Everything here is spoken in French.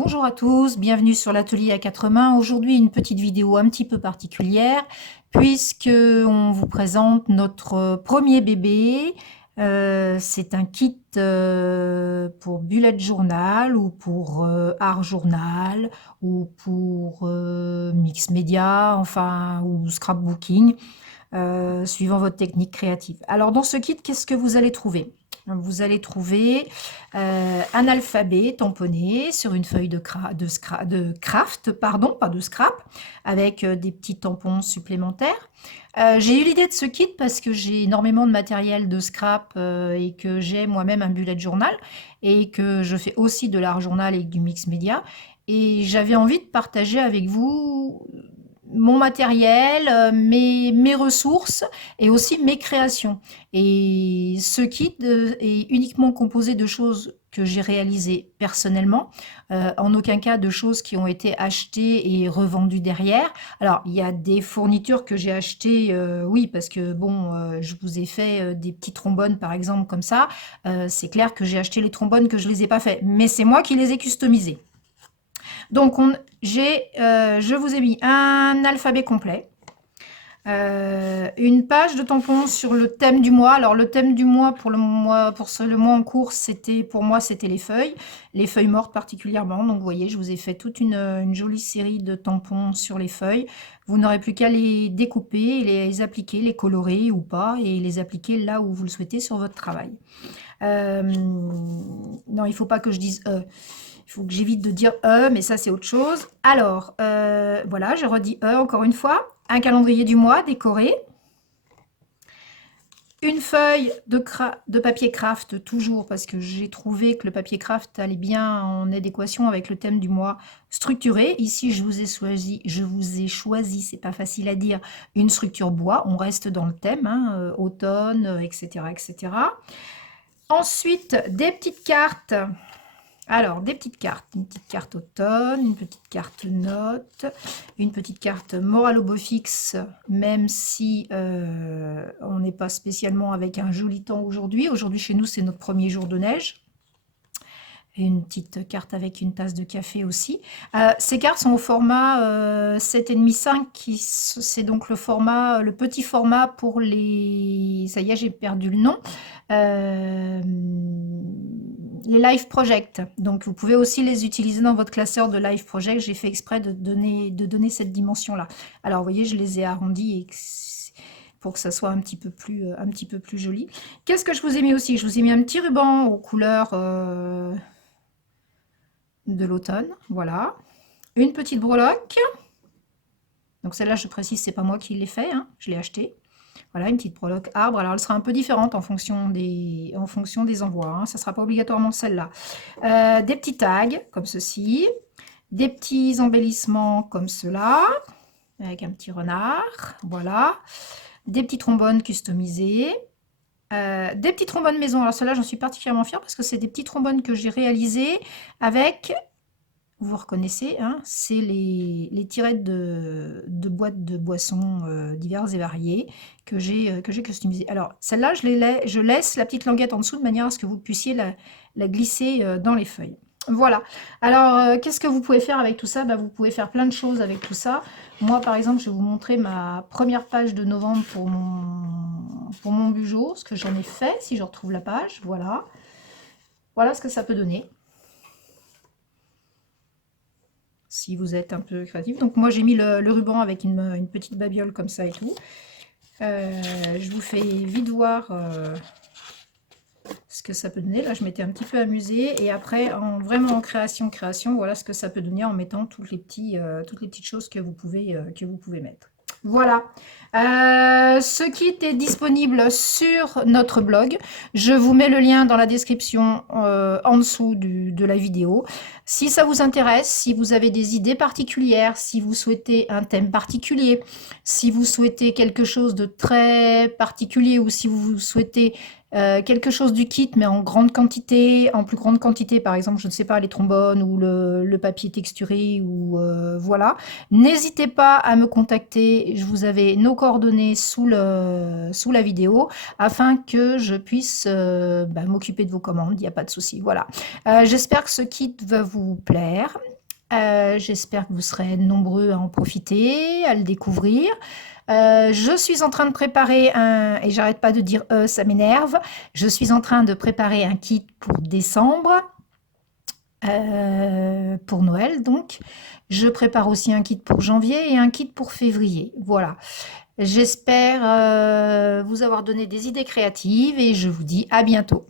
Bonjour à tous, bienvenue sur l'atelier à quatre mains. Aujourd'hui, une petite vidéo un petit peu particulière puisque on vous présente notre premier bébé. C'est un kit pour bullet journal ou pour art journal ou pour mix média, enfin, ou scrapbooking, suivant votre technique créative. Alors, dans ce kit, qu'est-ce que vous allez trouver? Vous allez trouver un alphabet tamponné sur une feuille de craft, pardon, pas de scrap, avec des petits tampons supplémentaires. J'ai eu l'idée de ce kit parce que j'ai énormément de matériel de scrap et que j'ai moi-même un bullet journal et que je fais aussi de l'art journal et du mix média. Et j'avais envie de partager avec vous mon matériel, mes ressources et aussi mes créations. Et ce kit est uniquement composé de choses que j'ai réalisées personnellement, en aucun cas de choses qui ont été achetées et revendues derrière. Alors, il y a des fournitures que j'ai achetées, oui, parce que bon, je vous ai fait des petits trombones par exemple comme ça. C'est clair que j'ai acheté les trombones que je les ai pas faits, mais c'est moi qui les ai customisés. Donc, je vous ai mis un alphabet complet, une page de tampons sur le thème du mois. Alors, le thème du mois pour le mois en cours, pour moi, c'était les feuilles mortes particulièrement. Donc, vous voyez, je vous ai fait toute une jolie série de tampons sur les feuilles. Vous n'aurez plus qu'à les découper, les appliquer, les colorer ou pas, et les appliquer là où vous le souhaitez sur votre travail. Non, il ne faut pas que je dise il faut que j'évite de dire mais ça c'est autre chose. Alors, voilà, je redis encore une fois. Un calendrier du mois décoré. Une feuille de papier craft, toujours, parce que j'ai trouvé que le papier craft allait bien en adéquation avec le thème du mois structuré. Ici, je vous ai choisi, c'est pas facile à dire, une structure bois. On reste dans le thème, hein, automne, etc., etc. Ensuite, des petites cartes. Alors, des petites cartes. Une petite carte automne, une petite carte note, une petite carte morale au beau fixe, même si on n'est pas spécialement avec un joli temps aujourd'hui. Aujourd'hui, chez nous, c'est notre premier jour de neige. Et une petite carte avec une tasse de café aussi. Ces cartes sont au format 7,5, c'est donc le petit format pour les... Ça y est, j'ai perdu le nom. Les Live Project. Donc, vous pouvez aussi les utiliser dans votre classeur de Live Project. J'ai fait exprès de donner cette dimension-là. Alors, vous voyez, je les ai arrondis pour que ça soit un petit peu plus joli. Qu'est-ce que je vous ai mis aussi? Je vous ai mis un petit ruban aux couleurs de l'automne. Voilà. Une petite breloque. Donc, celle-là, je précise, c'est pas moi qui l'ai fait. Hein, je l'ai acheté. Voilà, une petite breloque arbre. Alors, elle sera un peu différente en fonction des envois. Hein. Ça ne sera pas obligatoirement celle-là. Des petits tags, comme ceci. Des petits embellissements comme cela, avec un petit renard. Voilà. Des petits trombones customisés. Des petits trombones maison. Alors, ceux-là, j'en suis particulièrement fière parce que c'est des petits trombones que j'ai réalisés avec... Vous reconnaissez, hein, c'est les tirettes de boîtes de boissons diverses et variées que j'ai customisées. Alors, celle-là, je laisse la petite languette en dessous de manière à ce que vous puissiez la glisser dans les feuilles. Voilà. Alors, qu'est-ce que vous pouvez faire avec tout ça? Vous pouvez faire plein de choses avec tout ça. Moi, par exemple, je vais vous montrer ma première page de novembre pour mon bugeot, ce que j'en ai fait, si je retrouve la page. Voilà. Voilà ce que ça peut donner. Si vous êtes un peu créatif. Donc moi j'ai mis le ruban avec une petite babiole comme ça et tout. Je vous fais vite voir ce que ça peut donner. Là je m'étais un petit peu amusée et après vraiment en création, voilà ce que ça peut donner en mettant toutes les petites choses que vous pouvez mettre. Voilà, ce kit est disponible sur notre blog. Je vous mets le lien dans la description en dessous de la vidéo. Si ça vous intéresse, si vous avez des idées particulières, si vous souhaitez un thème particulier, si vous souhaitez quelque chose de très particulier ou si vous souhaitez quelque chose du kit, mais en grande quantité, en plus grande quantité, par exemple, je ne sais pas, les trombones ou le papier texturé, ou voilà. N'hésitez pas à me contacter, je vous avais nos coordonnées sous la vidéo, afin que je puisse bah, m'occuper de vos commandes, il n'y a pas de souci, voilà. J'espère que ce kit va vous plaire. J'espère que vous serez nombreux à en profiter, à le découvrir. Je suis en train de préparer et j'arrête pas de dire ça m'énerve, je suis en train de préparer un kit pour décembre, pour Noël donc. Je prépare aussi un kit pour janvier et un kit pour février. Voilà. J'espère vous avoir donné des idées créatives et je vous dis à bientôt.